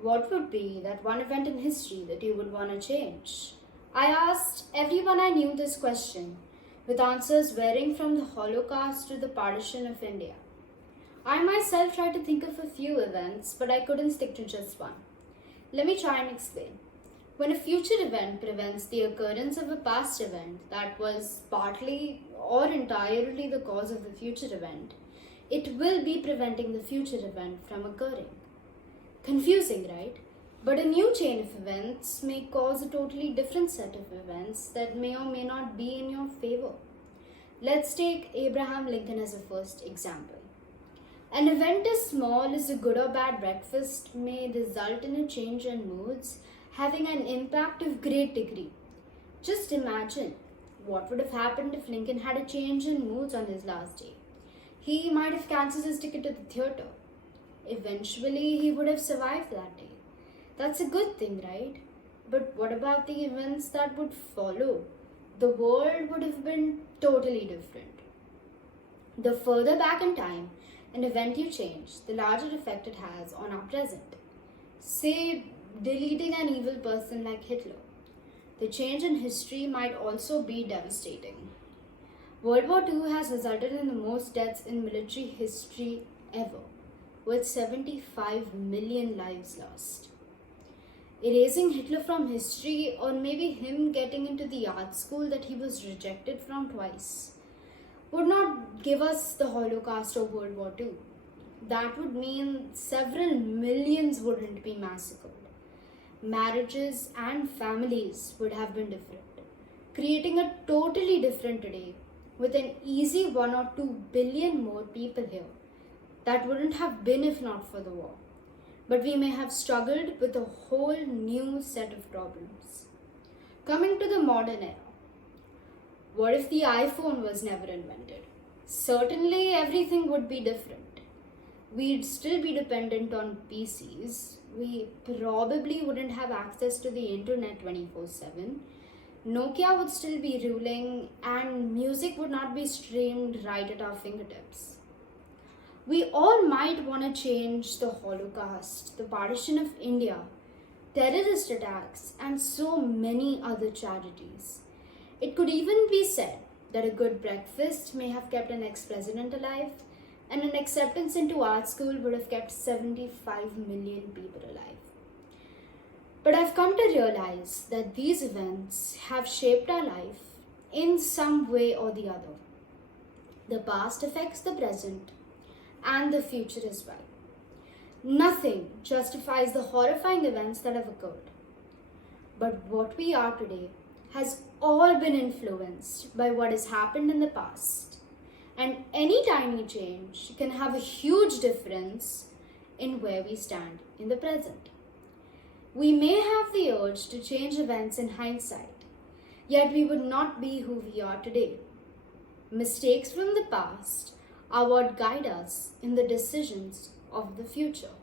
What would be that one event in history that you would want to change? I asked everyone I knew this question, with answers varying from the Holocaust to the partition of India. I myself tried to think of a few events, but I couldn't stick to just one. Let me try and explain. When a future event prevents the occurrence of a past event that was partly or entirely the cause of the future event, it will be preventing the future event from occurring. Confusing, right? But a new chain of events may cause a totally different set of events that may or may not be in your favor. Let's take Abraham Lincoln as a first example. An event as small as a good or bad breakfast may result in a change in moods, having an impact of great degree. Just imagine what would have happened if Lincoln had a change in moods on his last day. He might have cancelled his ticket to the theatre. Eventually, he would have survived that day. That's a good thing, right? But what about the events that would follow? The world would have been totally different. The further back in time an event you change, the larger effect it has on our present. Say, deleting an evil person like Hitler. The change in history might also be devastating. World War II has resulted in the most deaths in military history ever, with 75 million lives lost. Erasing Hitler from history, or maybe him getting into the art school that he was rejected from twice, would not give us the Holocaust or World War II. That would mean several millions wouldn't be massacred. Marriages and families would have been different, creating a totally different today with an easy 1 or 2 billion more people here. That wouldn't have been if not for the war. But we may have struggled with a whole new set of problems. Coming to the modern era. What if the iPhone was never invented? Certainly everything would be different. We'd still be dependent on PCs. We probably wouldn't have access to the internet 24/7. Nokia would still be ruling and music would not be streamed right at our fingertips. We all might want to change the Holocaust, the partition of India, terrorist attacks, and so many other tragedies. It could even be said that a good breakfast may have kept an ex-president alive, and an acceptance into art school would have kept 75 million people alive. But I've come to realize that these events have shaped our life in some way or the other. The past affects the present and the future as well. Nothing justifies the horrifying events that have occurred. But what we are today has all been influenced by what has happened in the past. And any tiny change can have a huge difference in where we stand in the present. We may have the urge to change events in hindsight, yet we would not be who we are today. Mistakes from the past are what guide us in the decisions of the future.